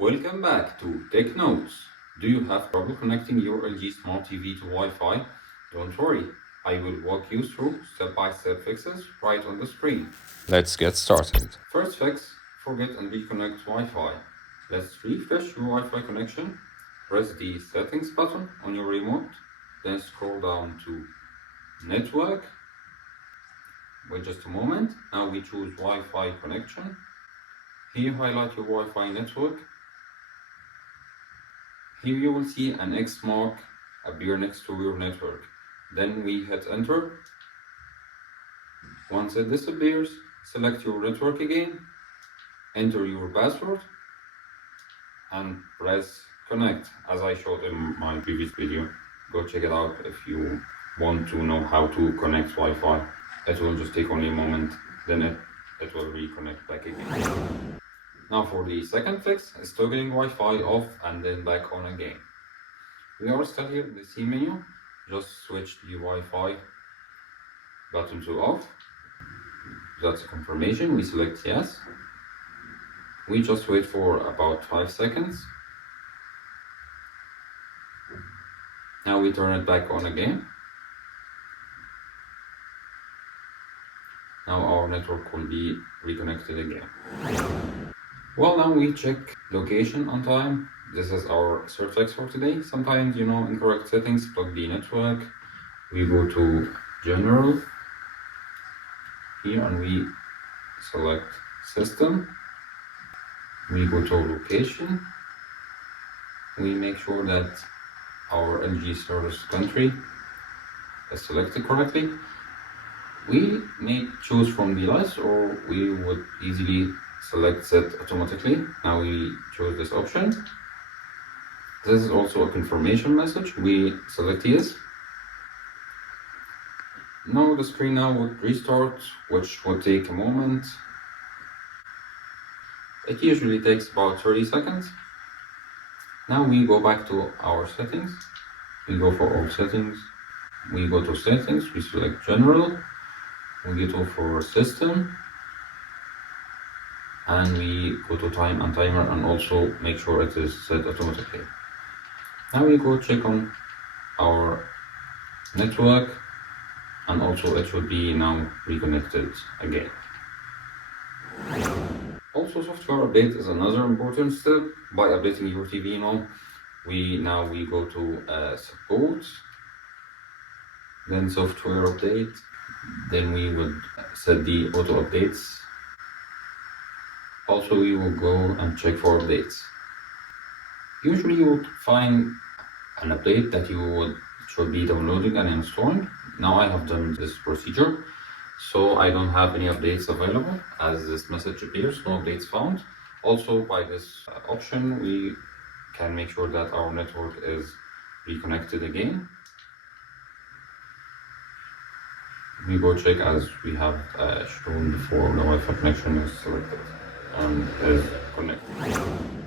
Welcome back to Tech Notes. Do you have trouble connecting your LG Smart TV to Wi-Fi? Don't worry, I will walk you through step-by-step fixes right on the screen. Let's get started. First fix, forget and reconnect Wi-Fi. Let's refresh your Wi-Fi connection. Press the settings button on your remote, then scroll down to network. Wait just a moment. Now we choose Wi-Fi connection. Here highlight your Wi-Fi network. Here you will see an X mark appear next to your network. Then we hit enter. Once it disappears, select your network again, enter your password, and press connect as I showed in my previous video. Go check it out if you want to know how to connect Wi-Fi. It will just take only a moment, then it will reconnect back again. Now for the second fix is toggling Wi-Fi off and then back on again. We are still here in the C menu. Just switch the Wi-Fi button to off. That's a confirmation. We select yes. We just wait for about 5 seconds. Now we turn it back on again. Now our network will be reconnected again. Well, now we check location on time. This is our third fix for today. Sometimes, incorrect settings, plug the network. We go to general here and we select system. We go to location. We make sure that our LG service country is selected correctly. We may choose from the list or we would easily select set automatically. Now we choose this option. This is also a confirmation message. We select yes. Now the screen now would restart, which would take a moment. It usually takes about 30 seconds. Now we go back to our settings. We go for all settings. We go to settings, we select general. We go for system. And we go to time and timer and also make sure it is set automatically. Now we go check on our network and also it should be now reconnected again. Also, software update is another important step. By updating your TV we go to support, then software update, then we would set the auto updates. Also, we will go and check for updates. Usually you would find an update that should be downloading and installing. Now I have done this procedure, so I don't have any updates available as this message appears, no updates found. Also, by this option, we can make sure that our network is reconnected again. We go check as we have shown before, the Wi-Fi connection is selected and is connected.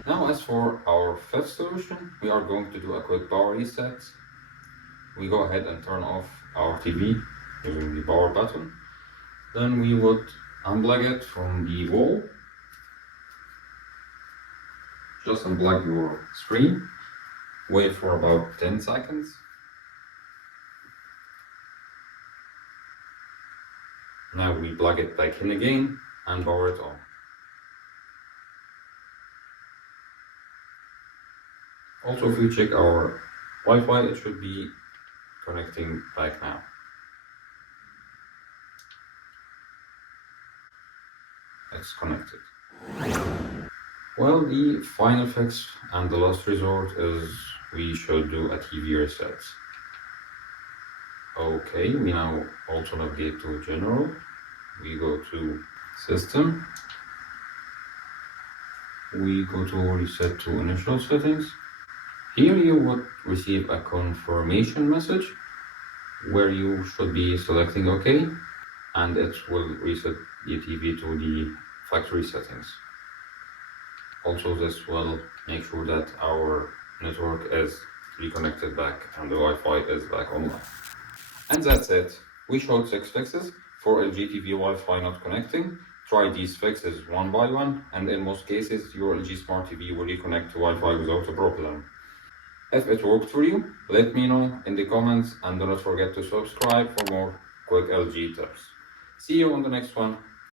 Now as for our fifth solution, we are going to do a quick power reset. We go ahead and turn off our TV using the power button. Then we would unplug it from the wall. Just unplug your screen. Wait for about 10 seconds. Now we plug it back in again and power it on. Also, if we check our Wi-Fi, it should be connecting back now. It's connected. Well, the final fix and the last resort is we should do a TV reset. Okay, we now also navigate to general. We go to system. We go to reset to initial settings. Here you would receive a confirmation message where you should be selecting OK, and it will reset the TV to the factory settings. Also, this will make sure that our network is reconnected back and the Wi-Fi is back online. And that's it. We showed 6 fixes for LG TV Wi-Fi not connecting. Try these fixes one by one, and in most cases, your LG Smart TV will reconnect to Wi-Fi without a problem. If it worked for you, let me know in the comments, and do not forget to subscribe for more quick LG tips. See you on the next one.